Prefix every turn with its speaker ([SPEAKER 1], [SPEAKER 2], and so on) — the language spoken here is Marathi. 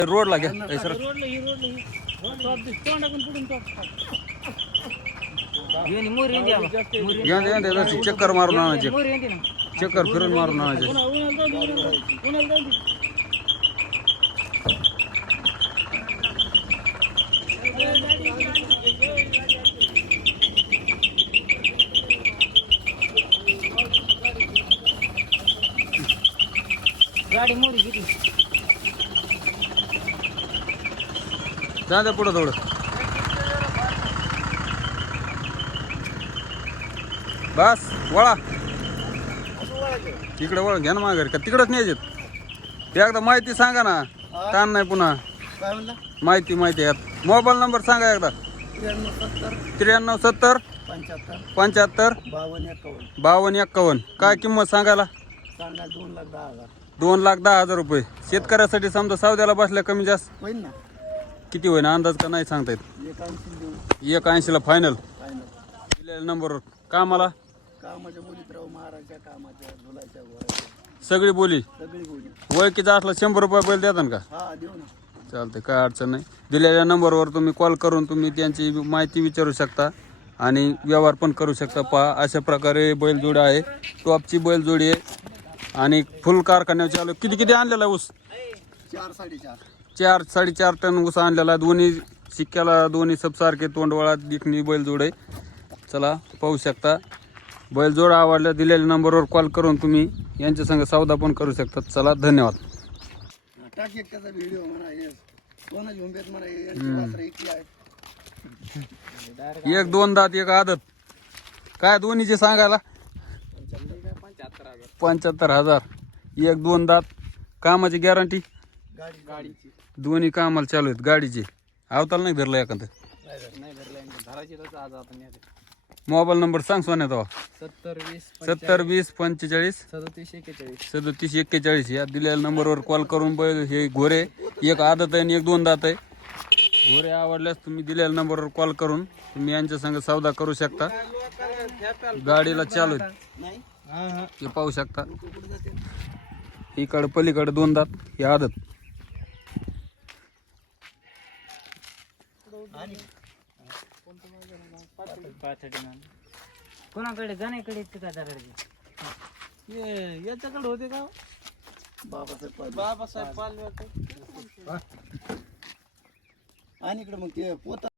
[SPEAKER 1] रोडला घ्या सर. चक्कर मारून आणायचे, चक्कर फिरून मारून आणायचे.
[SPEAKER 2] गाडी मोरी किती
[SPEAKER 1] जा पुढं थोडं. बस वळा तिकडे वळ. घ्या ना माघारी का तिकडंच न्यायचे. एकदा माहिती सांगा ना, ताण नाही पुन्हा. माहिती यात मोबाईल नंबर सांगा एकदा. 93 70 75 52 51. काय किंमत सांगायला? 2,10,000 रुपये. शेतकऱ्यासाठी समजा सौद्याला बसल्या कमी जास्त
[SPEAKER 3] होईल ना.
[SPEAKER 1] किती होईल अंदाज का नाही सांगता येत? 180 ला फायनल. दिलेल्या नंबरवर कामाला
[SPEAKER 3] कामाच्या बोलीत राहू, मारायच्या कामाच्या, झुलायच्या, गोरायच्या
[SPEAKER 1] सगळी बोली.
[SPEAKER 3] सगळी बोली.
[SPEAKER 1] ओळखीचा असला 100 रुपये बैल देतात का?
[SPEAKER 3] हा देऊ ना.
[SPEAKER 1] चालते, काय अडचण नाही. दिलेल्या नंबरवर तुम्ही कॉल करून तुम्ही त्यांची माहिती विचारू शकता आणि व्यवहार पण करू शकता. पहा अशा प्रकारे बैलजोडी आहे, टॉपची बैलजोडी आहे आणि फुल कारखान्यावर चालू. किती आणलेला ऊस? 4-4.5 टन ऊस आणलेला. दोन्ही शिक्क्याला दोन्ही सबसारखे तोंडवळा दिखणी बैलजोड आहे. चला पाहू शकता. बैलजोड आवडल्या दिलेल्या नंबरवर कॉल करून तुम्ही यांच्या संग सौदा पण करू शकता. चला धन्यवाद.
[SPEAKER 3] टाक एक त्याचा व्हिडिओ म्हणा, हे कोणा झोंबेत म्हणा, यांची वासरं इतकी आहेत.
[SPEAKER 1] 1-2 दात 1 आदत. काय दोन्हीचे सांगायला? 75,000. 1-2 दात. कामाची गॅरंटी?
[SPEAKER 3] गाडीची
[SPEAKER 1] दोन्ही कामाला चालू आहेत. गाडीचे अवताल नाही धरलं एखादं? मोबाईल नंबर सांग सोन्या. 70 20 45 37 41. या दिलेल्या नंबरवर कॉल करून बैल हे घोरे. 1 आदत आहे आणि 1-2 दात आहे. घोरे आवडल्यास तुम्ही दिलेल्या नंबरवर कॉल करून तुम्ही यांच्या संग सौदा करू शकता. गाडीला चालू आहेत हे पाहू शकता. इकडे पलीकडे 2 दात. हे आदत.
[SPEAKER 2] कोणाकडे जाण्याकडे
[SPEAKER 3] याच्याकडे होते का बाबासाहेब पालवे. आणि इकडे मग ते पोता